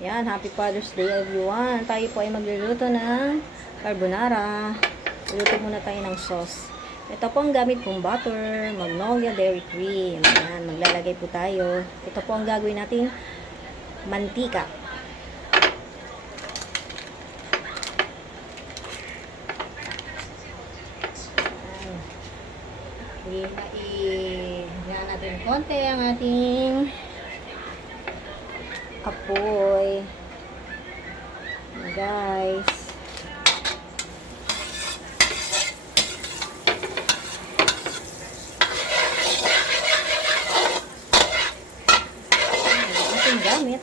Yan, Happy Father's Day everyone. Tayo po ay magluluto ng carbonara. Luto muna tayo ng sauce. Ito po ang gamit kong butter, magnolia dairy cream. Yan, maglalagay po tayo. Ito po ang gagawin natin, mantika. Yan natin konti ang ating apoy. Guys. Ating gamit.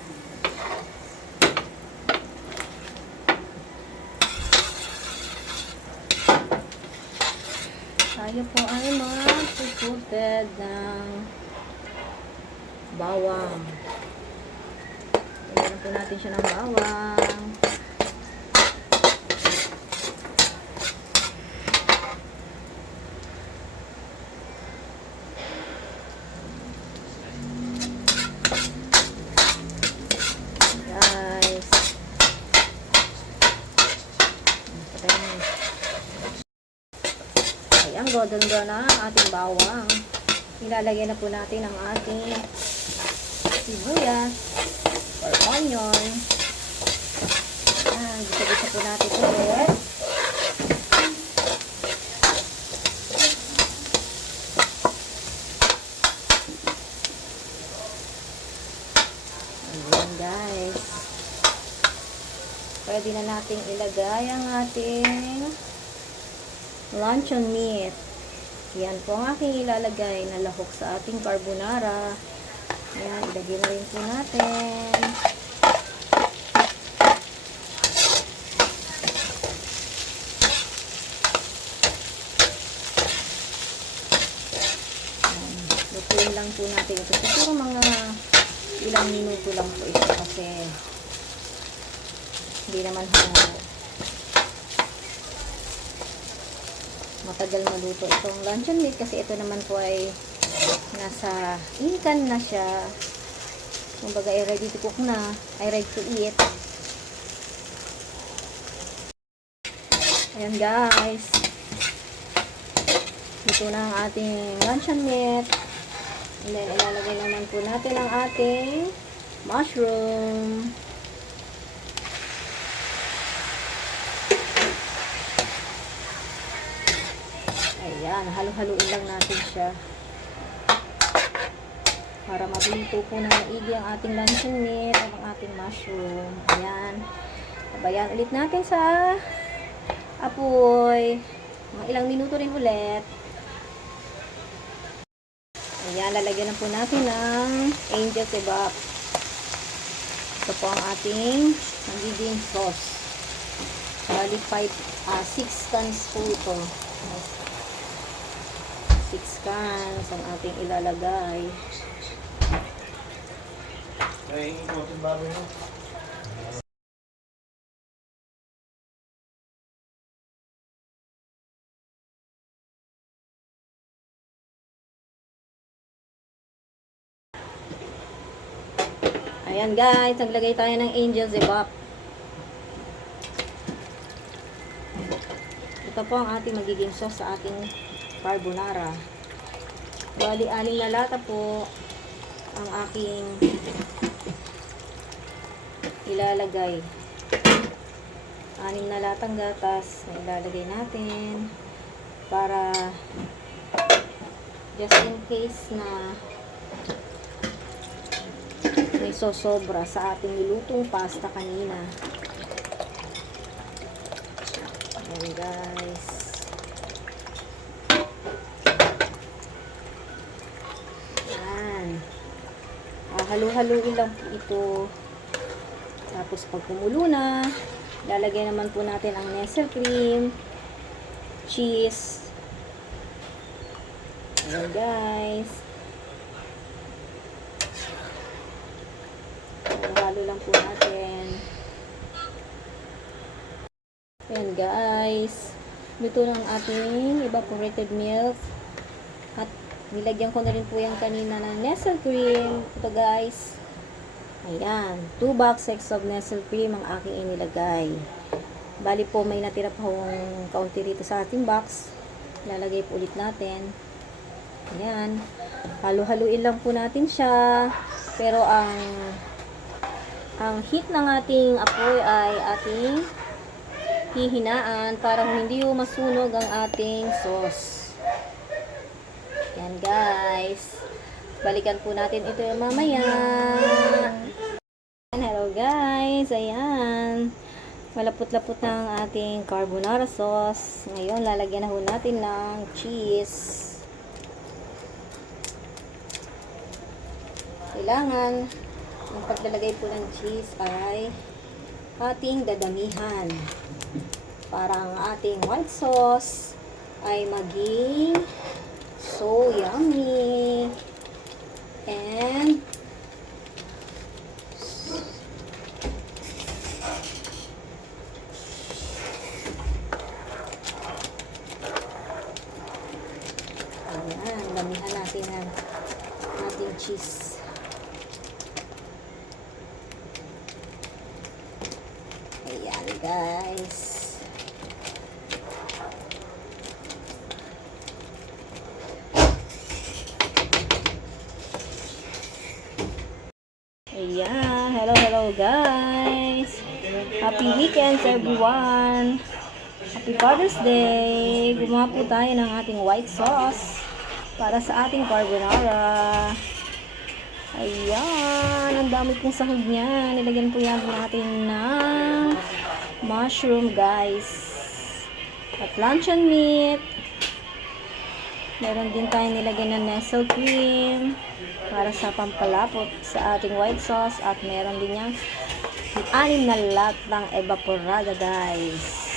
Tayo po ay mag-susuted ng bawang. Lagyan po natin siya ng bawang. Guys. Ayan, golden brown na ang ating bawang. Ilalagay na po natin ang ating sibuyas or onion. Ayan, gisa-gisa po natin ulit. Ayan guys. Pwede na nating ilagay ang ating luncheon meat. Yan po ang aking ilalagay na lahok sa ating carbonara. Ayan, ilagay na rin po natin. Lutuin lang po natin ito. Siguro mga ilang minuto lang po ito kasi hindi naman matagal maluto itong luncheon meat kasi ito naman po ay nasa incan na siya. Kumbaga ay ready to cook na, ay ready to eat. Ayan guys. Ito na ang ating luncheon meat. And then ilalagay naman po natin ang ating mushroom. Ayan, halo-haluin lang natin siya para maglito po na maigi ang ating luncheon meat at ang ating mushroom. Ayan. Tabayan ulit natin sa apoy. Mga ilang minuto rin ulit. Ayan, lalagyan na po natin ng angel sebap. Ito po ang ating magiging sauce. Bali 6 cans po ito. 6 cans ang ating ilalagay. Ayan guys, naglagay tayo ng angel sebap. Ito po ang ating magiging sauce sa ating carbonara. Bali, 6 na lata po ang aking ilalagay. 6 na latang gatas na ilalagay natin para just in case na may sosobra sa ating nilutong pasta kanina. Ayan guys. Halo-haluin lang po ito. Tapos pag kumulo na, lalagay naman po natin ang Nestle cream, cheese. Ayan guys. Halo lang po natin. Ayan guys. Ito na ang ating evaporated milk. At nilagyan ko na rin po yan kanina ng Nestle cream. Ito guys. Ayan, 2 boxes of Nestle cream ang aking inilagay. Bali po may natira pa hong kaunti dito sa ating box. Lalagay po ulit natin. Ayan. Halu-haluin lang po natin siya. Pero ang heat ng ating apoy ay ating hihinaan para hindi masunog ang ating sauce. Ayan guys. Balikan po natin ito mamaya. Hello guys. Ayan. Malapot-lapot na ang ating carbonara sauce. Ngayon, lalagyan na ho natin ng cheese. Kailangan, ang paglalagay po ng cheese ay ating dadamihan. Para ang ating white sauce ay maging so yummy. And ayan, damihan natin ng ating cheese. Ayan guys. Ayan, hello guys. Happy weekends everyone. Happy Father's Day. Gumawa po tayo ng ating white sauce para sa ating carbonara. Ayan, ang dami pong sahog niya. Nilagyan po yan natin ng mushroom guys. At luncheon meat. Meron din tayong nilagyan ng Nestle cream para sa pampalapot sa ating white sauce. At meron din yung 6 na lot ng evaporada guys.